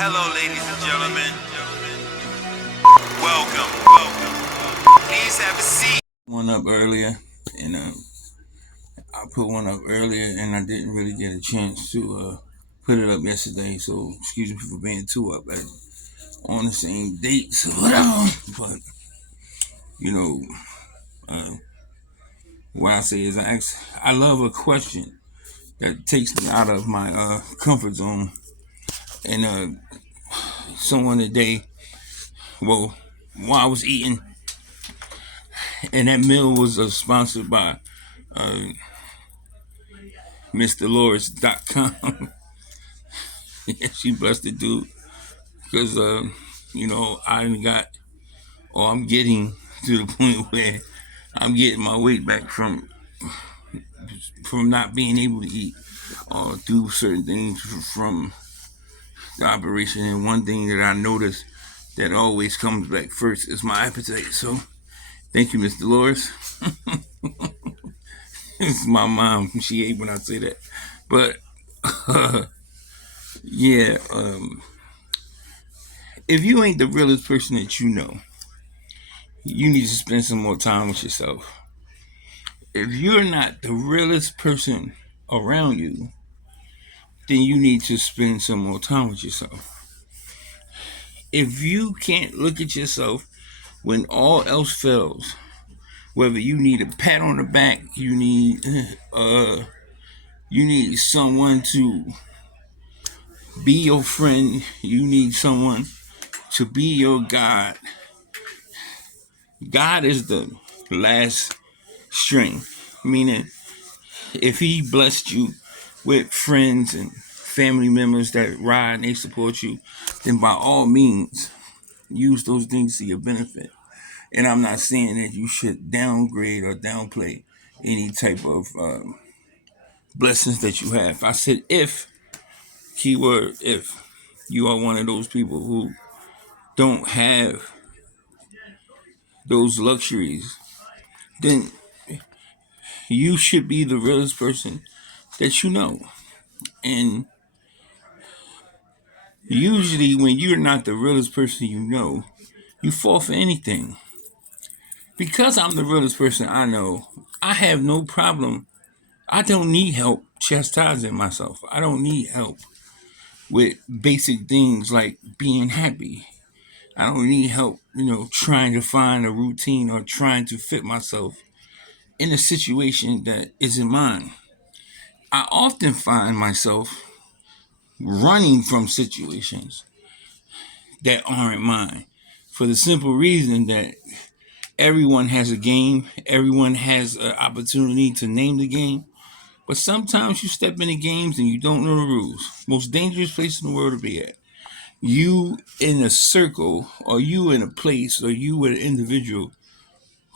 Hello, ladies and gentlemen. Welcome. Please have a seat. One up earlier, and I put one up earlier, and I didn't really get a chance to put it up yesterday. So excuse me for being two up on the same dates or whatever. But you know, uh, what I say is I love a question that takes me out of my comfort zone. And someone today, well, while I was eating, and that meal was sponsored by uh, MrDolores.com. She blessed the dude because I'm getting to the point where I'm getting my weight back from not being able to eat or do certain things from the operation. And one thing that I notice that always comes back first is my appetite. So thank you, Miss Dolores. It's my mom. She ate when I say that. But yeah, if you ain't the realest person that you know, you need to spend some more time with yourself. If you're not the realest person around you, then you need to spend some more time with yourself. If you can't look at yourself when all else fails, whether you need a pat on the back, you need someone to be your friend, you need someone to be your God. God is the last string, meaning if he blessed you with friends and family members that ride and they support you, then by all means use those things to your benefit. And I'm not saying that you should downgrade or downplay any type of blessings that you have. I said if, keyword if, you are one of those people who don't have those luxuries, then you should be the realest person that you know. And usually when you're not the realest person you know, you fall for anything. Because I'm the realest person I know, I have no problem. I don't need help chastising myself. I don't need help with basic things like being happy. I don't need help, trying to find a routine or trying to fit myself in a situation that isn't mine. I often find myself running from situations that aren't mine for the simple reason that everyone has a game, everyone has an opportunity to name the game. But sometimes you step into games and you don't know the rules. Most dangerous place in the world to be at. You in a circle, or you in a place, or you with an individual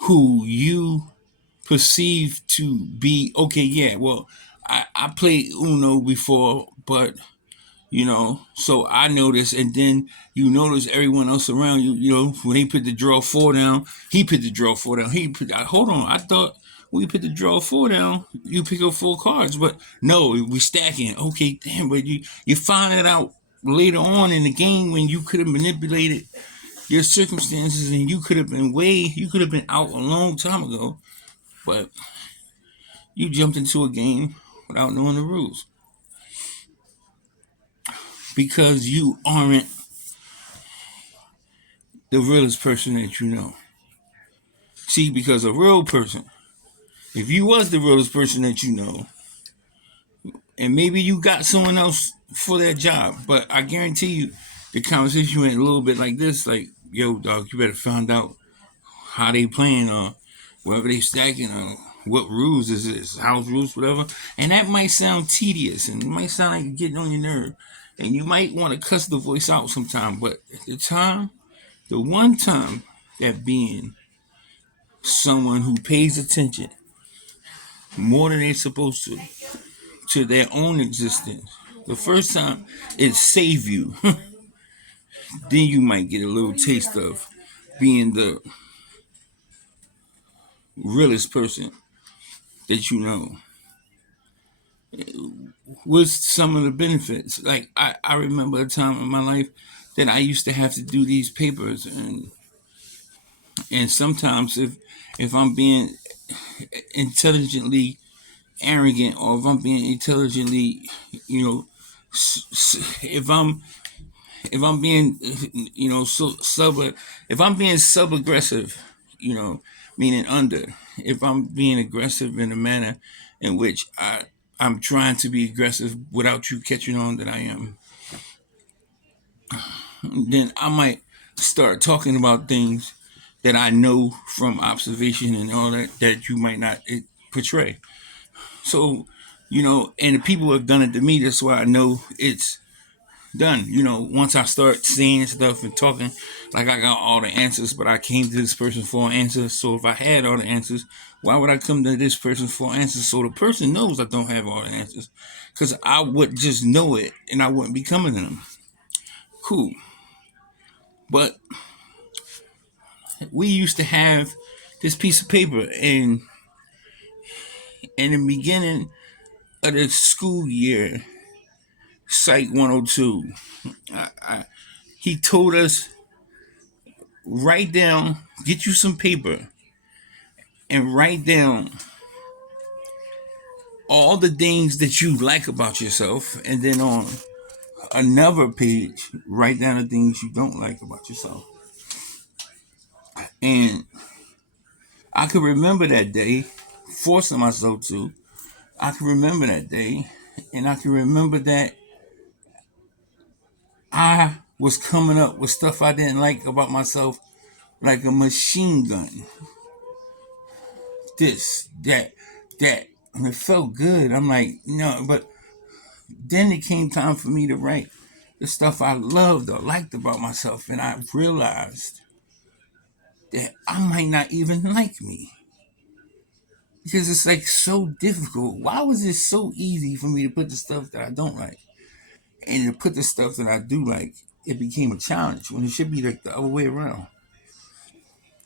who you perceive to be okay. Yeah, well, I played Uno before, but so I notice, and then you notice everyone else around you. When he put the draw four down, he put the draw four down. Hold on, I thought we put the draw four down. You pick up four cards, but no, we stacking. Okay, damn, but you find it out later on in the game when you could have manipulated your circumstances and you could have been out a long time ago, but you jumped into a game without knowing the rules because you aren't the realest person that you know. See, because a real person, if you was the realest person that you know, and maybe you got someone else for that job, but I guarantee you the conversation went a little bit like this, like, yo, dog, you better find out how they playing or wherever they stacking or what rules is this, house rules, whatever. And that might sound tedious and it might sound like you're getting on your nerve. And you might want to cuss the voice out sometime, but at the one time that being someone who pays attention more than they're supposed to their own existence. The first time it save you, then you might get a little taste of being the realest person that you know. What's some of the benefits? Like I remember a time in my life that I used to have to do these papers, and sometimes if I'm being intelligently arrogant, or if I'm being intelligently, you know, if I'm being, if I'm being sub aggressive, meaning under, if I'm being aggressive in a manner in which I'm trying to be aggressive without you catching on that I am, then I might start talking about things that I know from observation and all that you might not portray. So, and the people have done it to me. That's why I know it's done. Once I start saying stuff and talking like I got all the answers, but I came to this person for an answer. So if I had all the answers, why would I come to this person for answers? So the person knows I don't have all the answers, because I would just know it and I wouldn't be coming to them. Cool. But we used to have this piece of paper, and in the beginning of the school year, Psych 102, he told us, write down, get you some paper, and write down all the things that you like about yourself, and then on another page, write down the things you don't like about yourself. And I can remember that day, forcing myself to. I can remember that day, and I can remember that I was coming up with stuff I didn't like about myself, like a machine gun. This, that. And it felt good. I'm like, no, but then it came time for me to write the stuff I loved or liked about myself, and I realized that I might not even like me, because it's like so difficult. Why was it so easy for me to put the stuff that I don't like, and to put the stuff that I do like, it became a challenge when it should be like the other way around?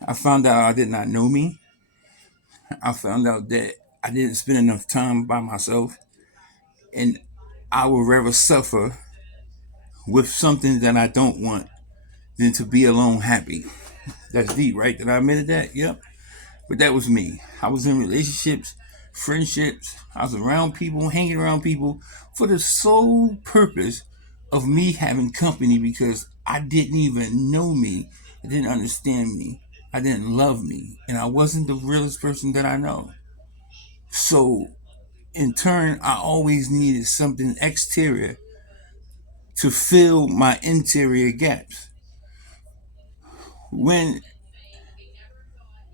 I found out I did not know me. I found out that I didn't spend enough time by myself, and I would rather suffer with something that I don't want than to be alone happy. That's deep, right? That I admitted that? Yep. But that was me. I was in relationships, friendships. I was around people, hanging around people for the sole purpose of me having company, because I didn't even know me. I didn't understand me. I didn't love me. And I wasn't the realest person that I know. So, in turn, I always needed something exterior to fill my interior gaps. When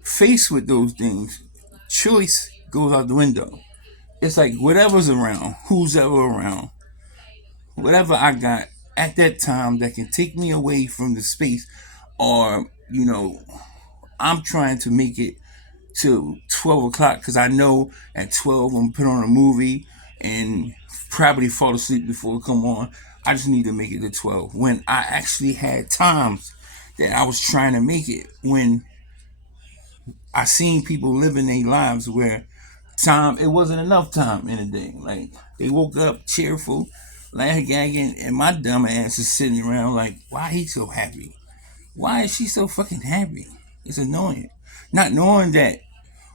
faced with those things, choice goes out the window. It's like whatever's around, who's ever around, whatever I got at that time that can take me away from the space, or, I'm trying to make it to 12 o'clock because I know at 12 I'm going to put on a movie and probably fall asleep before it come on. I just need to make it to 12. When I actually had times that I was trying to make it, when I seen people living their lives where time, it wasn't enough time in a day. Like, they woke up cheerful, laugh gagging, and my dumb ass is sitting around like, why he so happy? Why is she so fucking happy? It's annoying. Not knowing that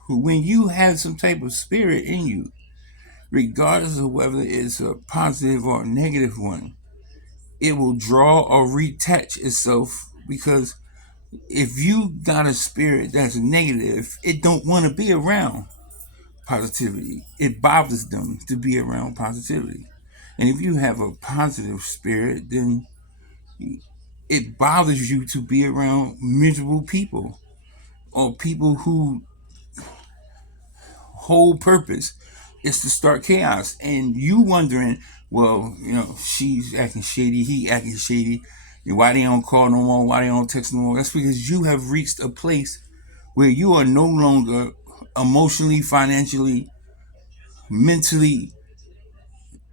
when you have some type of spirit in you, regardless of whether it's a positive or a negative one, it will draw or retach itself, because if you got a spirit that's negative, it don't want to be around positivity. It bothers them to be around positivity. And if you have a positive spirit, then it bothers you to be around miserable people, or people who whole purpose is to start chaos. And you wondering, well, she's acting shady, he acting shady, why they don't call no more, why they don't text no more. That's because you have reached a place where you are no longer emotionally, financially, mentally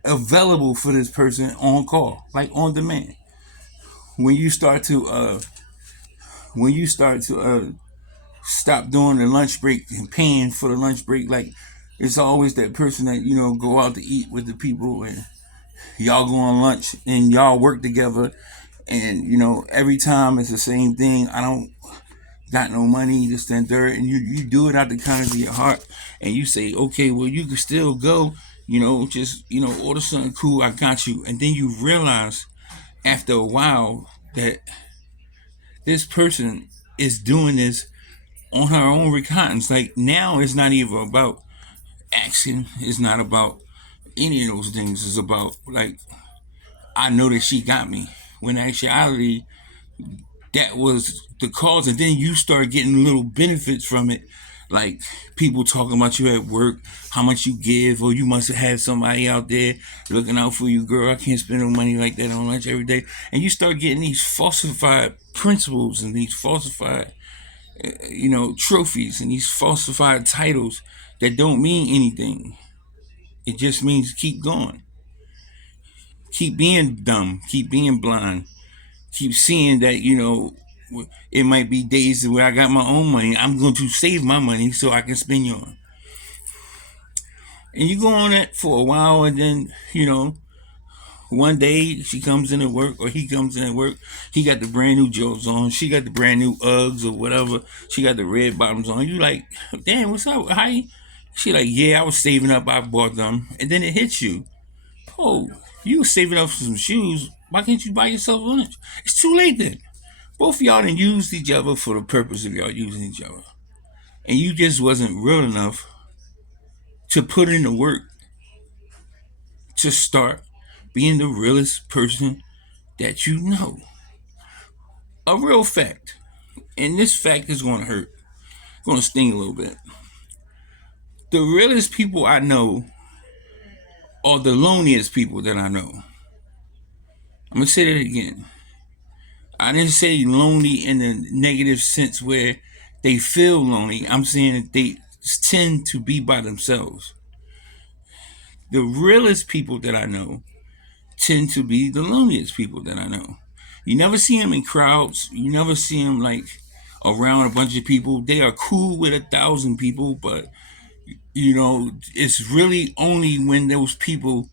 available for this person on call, like on demand. When you start to stop doing the lunch break and paying for the lunch break, like It's always that person that, go out to eat with the people and y'all go on lunch and y'all work together. And, every time it's the same thing. I don't got no money, this and third. And you do it out the kindness of your heart. And you say, okay, well, you can still go, just, order something cool. I got you. And then you realize after a while that this person is doing this on her own recognizance. Like now it's not even about action. It's not about any of those things. It's about like I know that she got me. When actuality that was the cause, and then you start getting little benefits from it, like people talking about you at work, how much you give, or you must have had somebody out there looking out for you, girl. I can't spend no money like that on lunch every day, and you start getting these falsified principles and these falsified, trophies and these falsified titles that don't mean anything. It just means keep going, keep being dumb, keep being blind, keep seeing that, it might be days where I got my own money. I'm going to save my money so I can spend yours. And you go on that for a while, and then, one day she comes in at work or he comes in at work. He got the brand new Joes on. She got the brand new Uggs or whatever. She got the red bottoms on. You like, damn, what's up? How you? She like, yeah, I was saving up. I bought them. And then it hits you. Oh, you was saving up for some shoes. Why can't you buy yourself lunch? It's too late then. Both of y'all done used each other for the purpose of y'all using each other. And you just wasn't real enough to put in the work to start being the realest person that you know. A real fact. And this fact is going to hurt, going to sting a little bit. The realest people I know are the loneliest people that I know. I'm going to say that again. I didn't say lonely in the negative sense where they feel lonely. I'm saying that they tend to be by themselves. The realest people that I know tend to be the loneliest people that I know. You never see them in crowds. You never see them like around a bunch of people. They are cool with 1,000 people, but it's really only when those people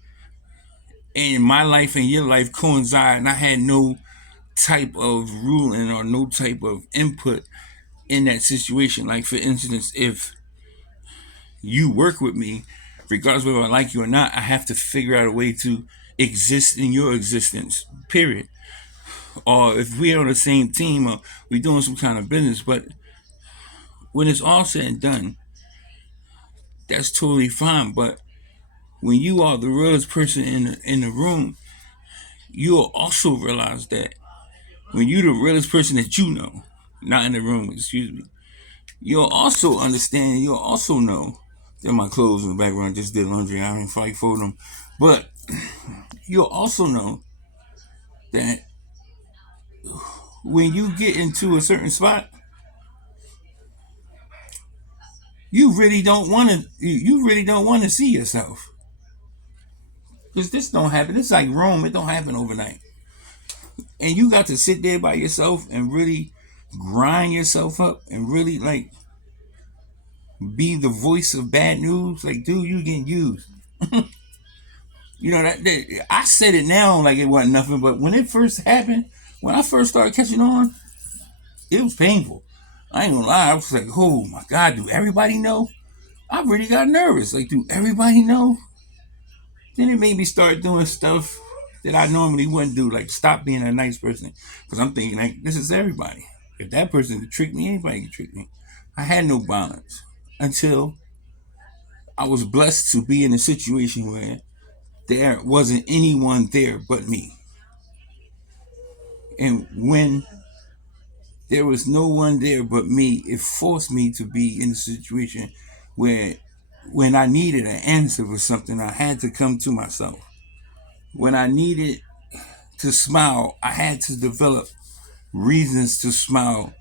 in my life and your life coincide and I had no type of ruling or no type of input in that situation. Like for instance, if you work with me, regardless of whether I like you or not, I have to figure out a way to exist in your existence, period. Or if we're on the same team or we're doing some kind of business, but when it's all said and done, that's totally fine. But when you are the realest person in the room, you'll also realize that when you're the realest person that you know, not in the room, excuse me, you'll also understand, you'll also know that my clothes in the background just did laundry. I didn't like fold them. But you'll also know that when you get into a certain spot, you really don't want to see yourself. Because this don't happen. It's like Rome. It don't happen overnight. And you got to sit there by yourself and really grind yourself up and really like be the voice of bad news. Like, dude, you getting used. That I said it now like it wasn't nothing, but when it first happened, when I first started catching on, it was painful. I ain't gonna lie. I was like, oh my God, do everybody know? I really got nervous. Like, do everybody know? Then it made me start doing stuff that I normally wouldn't do, like stop being a nice person. Because I'm thinking, like, this is everybody. If that person could trick me, anybody could trick me. I had no balance until I was blessed to be in a situation where there wasn't anyone there but me. And when there was no one there but me, it forced me to be in a situation where when I needed an answer for something, I had to come to myself. When I needed to smile, I had to develop reasons to smile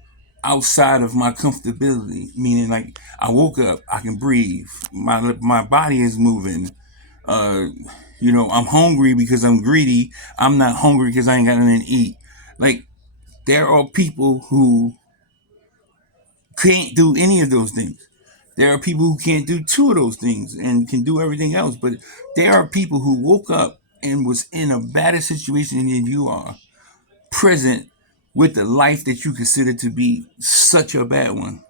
outside of my comfortability. Meaning, like, I woke up, I can breathe, my body is moving. I'm hungry because I'm greedy. I'm not hungry because I ain't got nothing to eat. Like, there are people who can't do any of those things. There are people who can't do two of those things and can do everything else. But there are people who woke up and was in a better situation than you are, present with the life that you consider to be such a bad one.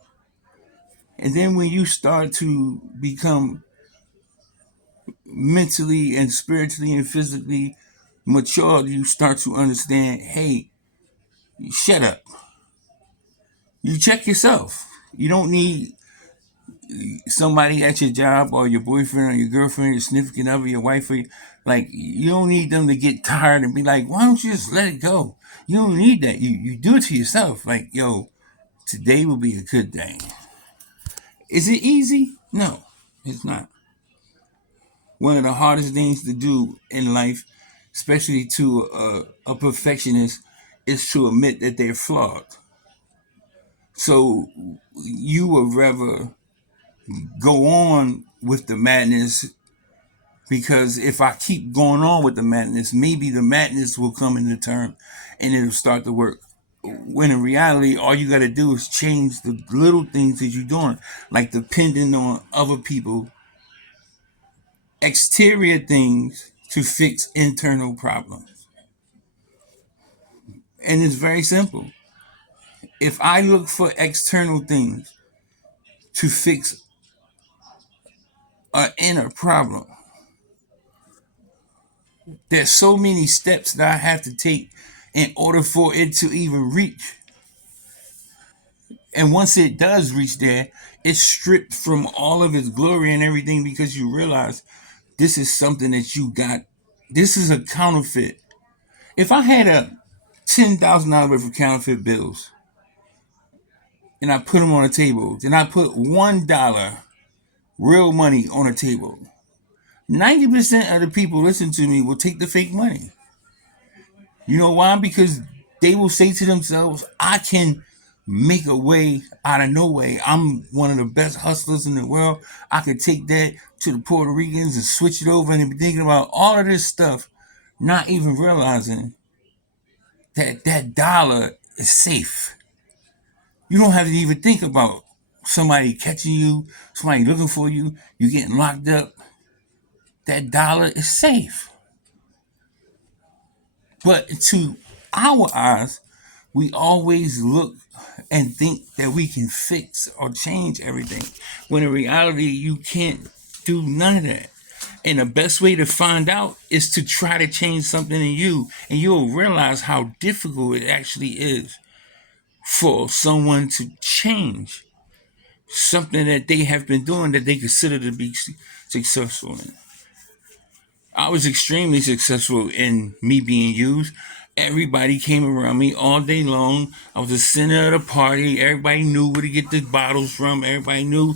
And then when you start to become mentally and spiritually and physically mature, you start to understand, hey, shut up. You check yourself. You don't need somebody at your job or your boyfriend or your girlfriend, your significant other, your wife, or like you don't need them to get tired and be like, why don't you just let it go? You don't need that. You do it to yourself. Like, yo, today will be a good day. Is it easy? No, it's not. One of the hardest things to do in life, especially to a perfectionist, is to admit that they're flawed. So you would rather go on with the madness, because if I keep going on with the madness, maybe the madness will come into term and it'll start to work. When in reality, all you got to do is change the little things that you're doing, like depending on other people, exterior things to fix internal problems. And it's very simple. If I look for external things to fix an inner problem, there's so many steps that I have to take in order for it to even reach. And once it does reach there, it's stripped from all of its glory and everything, because you realize this is something that you got. This is a counterfeit. If I had a $10,000 worth of counterfeit bills and I put them on a table, then I put $1 real money on a table, 90% of the people listening to me will take the fake money. You know why? Because they will say to themselves, I can make a way out of no way. I'm one of the best hustlers in the world. I could take that to the Puerto Ricans and switch it over, and be thinking about all of this stuff, not even realizing that that dollar is safe. You don't have to even think about somebody catching you, somebody looking for you, you getting locked up. That dollar is safe. But to our eyes, we always look and think that we can fix or change everything, when in reality, you can't do none of that. And the best way to find out is to try to change something in you, and you'll realize how difficult it actually is for someone to change something that they have been doing that they consider to be successful in. I was extremely successful in me being used. Everybody came around me all day long. I was the center of the party. Everybody knew where to get the bottles from. Everybody knew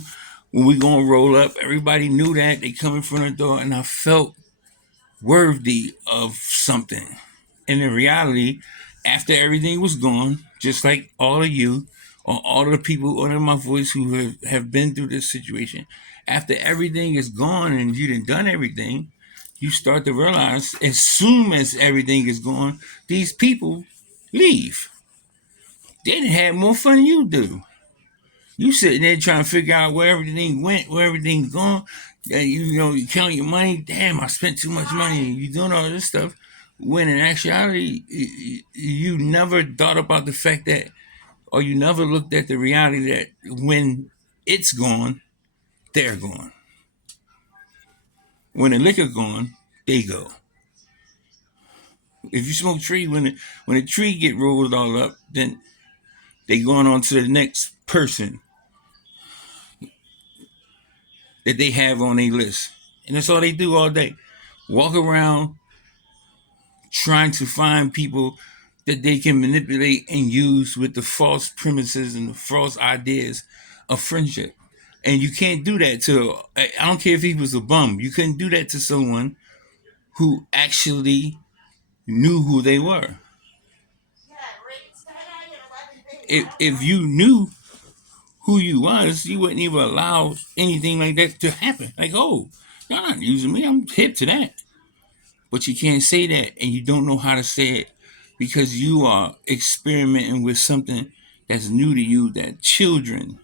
when we gonna roll up. Everybody knew that. They come in front of the door, and I felt worthy of something. And in reality, after everything was gone, just like all of you or all of the people under my voice who have been through this situation, after everything is gone and you done everything, you start to realize as soon as everything is gone, these people leave. They didn't have more fun than you do. You sitting there trying to figure out where everything went, where everything's gone. You know, you count your money. Damn, I spent too much money. You doing all this stuff. When in actuality, you never thought about the fact that, or you never looked at the reality that when it's gone, they're gone. When the liquor gone, they go. If you smoke tree, when the tree get rolled all up, then they going on to the next person that they have on their list. And that's all they do all day. Walk around trying to find people that they can manipulate and use with the false premises and the false ideas of friendship. And you can't do that to, I don't care if he was a bum, you couldn't do that to someone who actually knew who they were. If you knew who you was, you wouldn't even allow anything like that to happen. Like, oh, y'all not using me, I'm hip to that. But you can't say that, and you don't know how to say it, because you are experimenting with something that's new to you, that children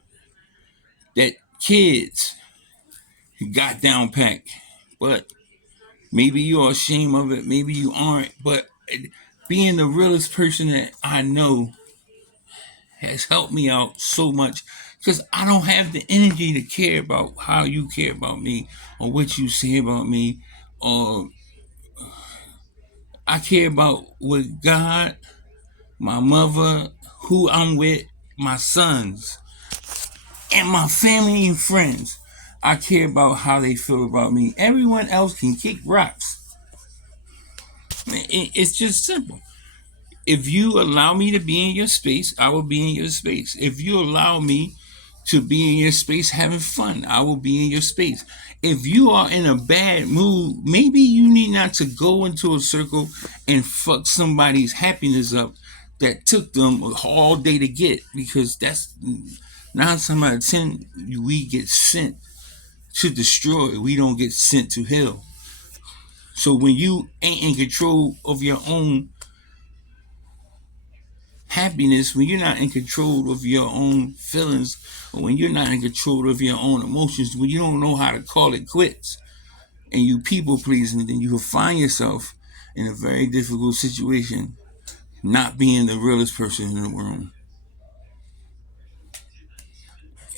that kids got down packed, but maybe you're ashamed of it, maybe you aren't. But being the realest person that I know has helped me out so much because I don't have the energy to care about how you care about me or what you say about me. Or I care about what God, my mother, who I'm with, my sons, and my family and friends. I care about how they feel about me. Everyone else can kick rocks. It's just simple. If you allow me to be in your space, I will be in your space. If you allow me to be in your space having fun, I will be in your space. If you are in a bad mood, maybe you need not to go into a circle and fuck somebody's happiness up that took them all day to get, because that's 9 times out of 10 we get sent to destroy. We don't get sent to hell. So when you ain't in control of your own happiness, when you're not in control of your own feelings, or when you're not in control of your own emotions, when you don't know how to call it quits, and you people pleasing, then you will find yourself in a very difficult situation, not being the realest person in the room.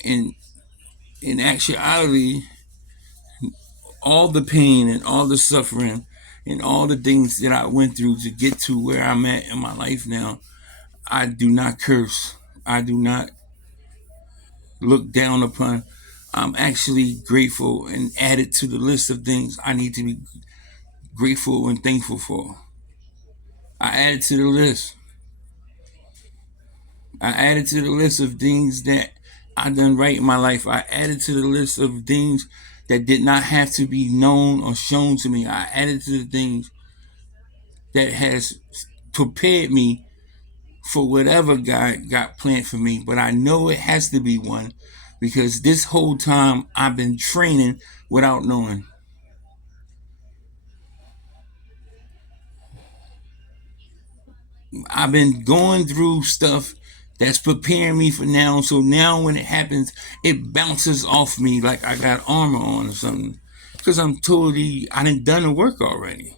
And in actuality, all the pain and all the suffering and all the things that I went through to get to where I'm at in my life now, I do not curse. I do not look down upon. I'm actually grateful and added to the list of things I need to be grateful and thankful for. I added to the list. I added to the list of things that I done right in my life. I added to the list of things that did not have to be known or shown to me. I added to the things that has prepared me for whatever God got planned for me. But I know it has to be one, because this whole time I've been training without knowing. I've been going through stuff that's preparing me for now. So now when it happens, it bounces off me like I got armor on or something. Because I done done the work already.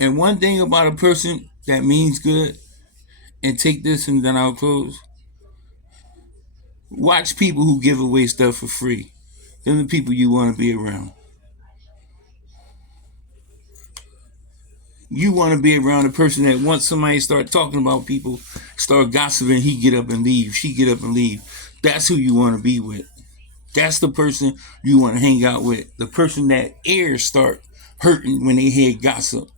And one thing about a person that means good, and take this and then I'll close. Watch people who give away stuff for free. They're the people you want to be around. You want to be around a person that once somebody start talking about people, start gossiping, he get up and leave, she get up and leave. That's who you want to be with. That's the person you want to hang out with. The person that ears start hurting when they hear gossip.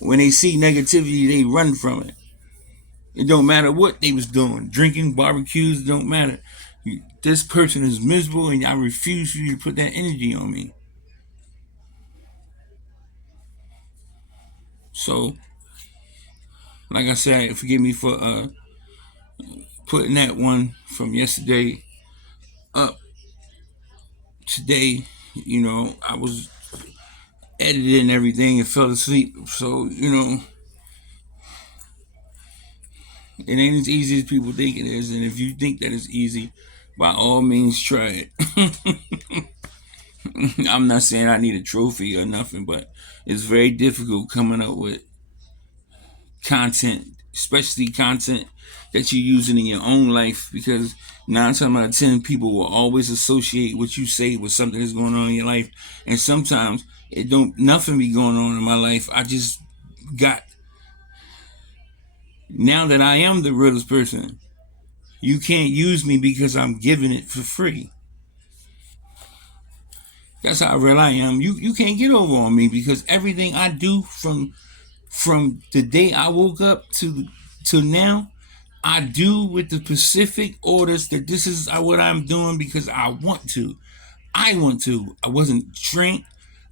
When they see negativity, they run from it. It don't matter what they was doing. Drinking, barbecues, it don't matter. This person is miserable and I refuse for you to put that energy on me. So, like I said, forgive me for putting that one from yesterday up today. I was editing everything and fell asleep. So, it ain't as easy as people think it is. And if you think that it's easy, by all means try it. I'm not saying I need a trophy or nothing, but it's very difficult coming up with content, especially content that you're using in your own life, because 9 times out of 10 people will always associate what you say with something that's going on in your life. And sometimes it don't nothing be going on in my life. I just got, now that I am the realest person, you can't use me because I'm giving it for free. That's how real I am. You can't get over on me, because everything I do from the day I woke up to now, I do with the specific orders that this is what I'm doing because I want to. I want to. I wasn't trained.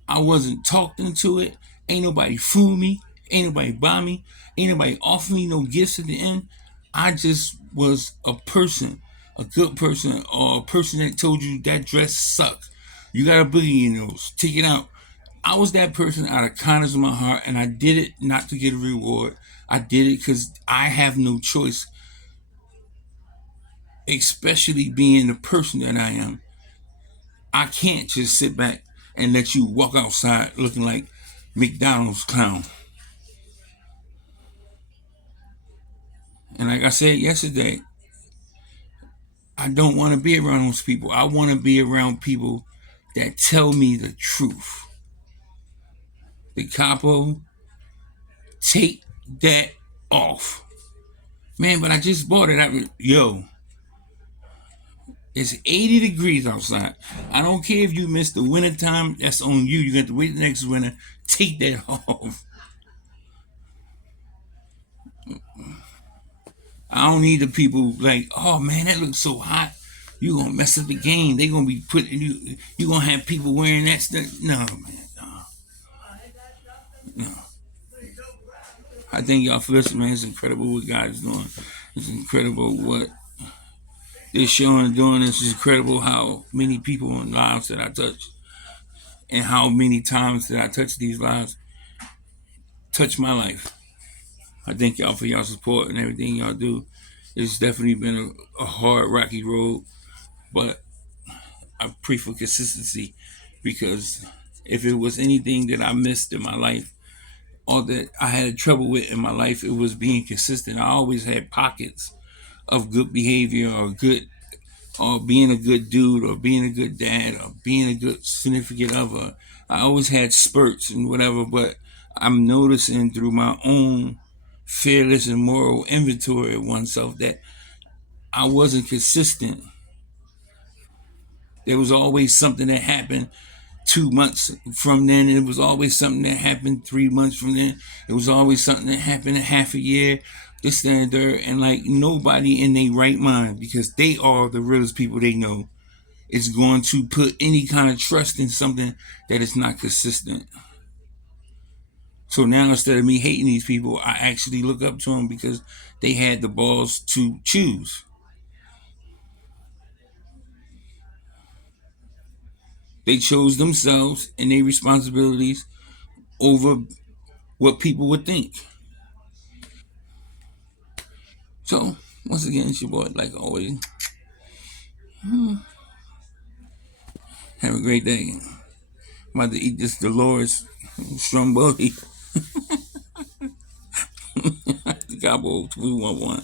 I wasn't talked into it. Ain't nobody fool me. Ain't nobody buy me. Ain't nobody offer me no gifts at the end. I just was a person, a good person, or a person that told you that dress sucked. You got a boogie in your nose. Take it out. I was that person out of kindness of my heart, and I did it not to get a reward. I did it because I have no choice, especially being the person that I am. I can't just sit back and let you walk outside looking like McDonald's clown. And like I said yesterday, I don't want to be around those people. I want to be around people that tell me the truth. Decopbo, take that off. Man, but I just bought it. Yo, it's 80 degrees outside. I don't care if you miss the winter time. That's on you. You got to wait the next winter. Take that off. I don't need the people like, oh man, that looks so hot. You gonna mess up the game. They gonna be putting you. You gonna have people wearing that stuff. No, man, no. I thank y'all for listening, man. It's incredible what God is doing. It's incredible what this showing and doing. It's incredible how many people and lives that I touch, and how many times that I touch these lives, touch my life. I thank y'all for y'all support and everything y'all do. It's definitely been a hard, rocky road, but I pray for consistency, because if it was anything that I missed in my life or that I had trouble with in my life, it was being consistent. I always had pockets of good behavior or being a good dude or being a good dad or being a good significant other. I always had spurts and whatever, but I'm noticing through my own fearless and moral inventory of oneself that I wasn't consistent. There was always something that happened 2 months from then. It was always something that happened 3 months from then. It was always something that happened in half a year, this, that, and there. And like nobody in their right mind, because they are the realest people they know, is going to put any kind of trust in something that is not consistent. So now instead of me hating these people, I actually look up to them because they had the balls to choose. They chose themselves and their responsibilities over what people would think. So, once again, it's your boy, like always. Have a great day. I'm about to eat this Dolores Stromboli. Decopbo 2.1.